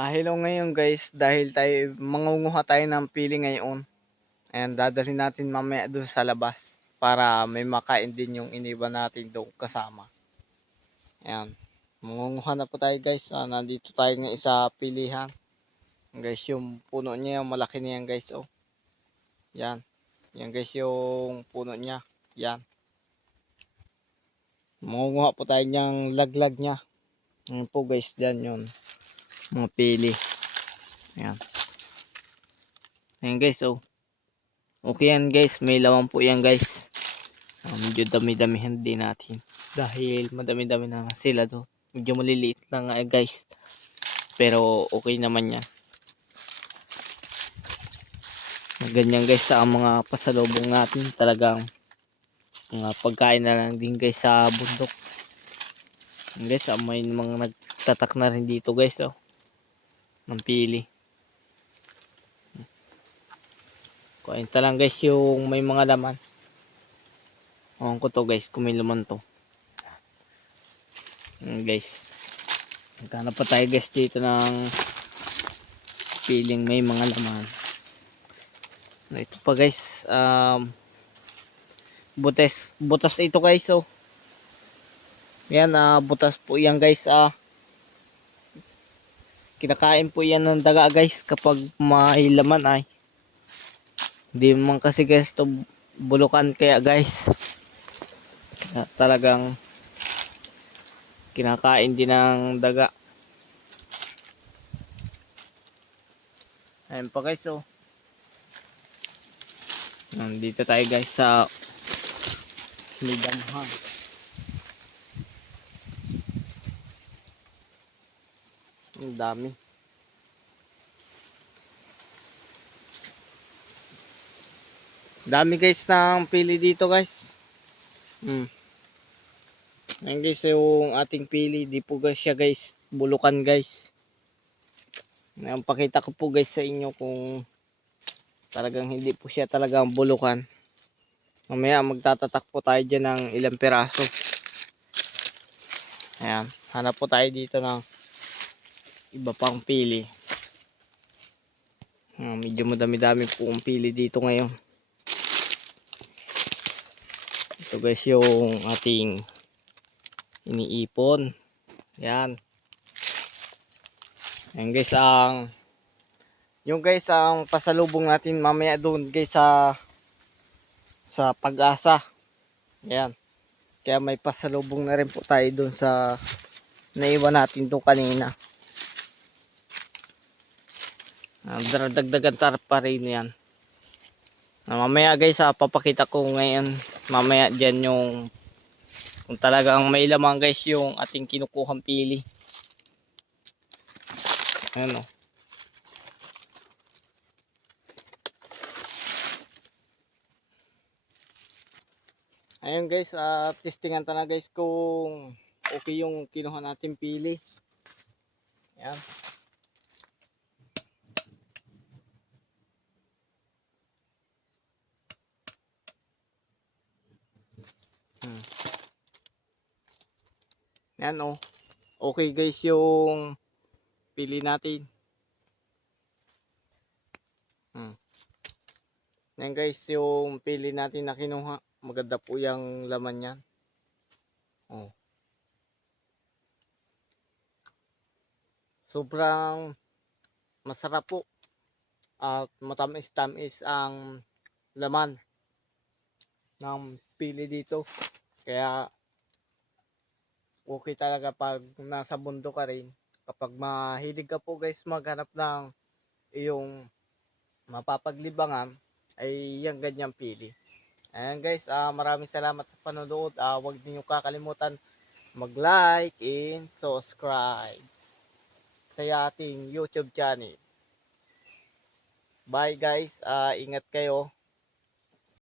Hello ngayon guys, dahil tayo mangunguha tayo ng pili ngayon. Ayan, dadalhin natin mamaya dun sa labas para may makain din yung iniwan natin doon kasama. Ayan, mangunguha na po tayo guys. Nandito tayo ng isa pilihan. Guys, yung puno niya, yung malaki niya guys. Oh, yan. Yan guys yung puno niya. Yan. Mangunguha po tayo niyang laglag niya. Ayan po guys, dyan yun. Mga pili. Ayan. Ayan guys, oh. Okay yan guys, may laman po yan guys. Medyo dami-damihan din natin. Dahil madami-dami na sila do. Medyo maliliit lang guys. Pero okay naman yan. Ganyan guys sa mga pasalubong natin. Talagang mga pagkain na lang din guys sa bundok. Guys, may mga nagtatak na rin dito guys. Oh. Ng pili. Kuhain lang guys yung may mga laman. Ewan ko to guys kung may laman to. Guys. Naghanap pa tayo guys dito ng piling may mga laman. Ito pa guys. Butas ito guys. Oh. Yan butas po yan guys. Kinakain po yan ng daga guys kapag may laman ay. Hindi man kasi guys to bulukan kaya guys. Talagang kinakain din ng daga. Ayan pa guys. Oh. Nandito tayo guys sa Lidamhan. Ang dami. Dami guys ng pili dito guys. Ayan guys yung ating pili. Di po guys siya guys bulukan guys. Ayan, pakita ko po guys sa inyo kung talagang hindi po siya talagang bulukan. Mamaya magtatatak po tayo dyan ng ilang piraso. Ayan, hanap po tayo dito ng iba pang pili. Medyo madami-dami po ang pili dito ngayon. Ito guys yung ating iniipon. Ayan. Ayan guys yung guys ang pasalubong natin mamaya doon guys sa Pag-asa. Ayan. Kaya may pasalubong na rin po tayo doon sa naiwan natin doon kanina. Dagdagan pa rin yan. Mamaya guys papakita ko ngayon mamaya dyan yung kung talagang may laman guys yung ating kinukuhang pili. Ayan o. Ayan guys, testingan ta na guys kung okay yung kinuha natin pili. Ayan. Ayan o. Okay guys yung pili natin. Ayan guys yung pili natin na kinuha. Maganda po yung laman niyan. Oh. Sobrang masarap po. At matamis-tamis ang laman ng pili dito. Kaya okay talaga pag nasa bundok ka rin. Kapag mahilig ka po guys maghanap ng iyong mapapaglibangan ay yung ganyang pili. Ayan guys, maraming salamat sa panonood. Huwag niyo kakalimutan mag-like and subscribe sa ating YouTube channel. Bye guys, ingat kayo.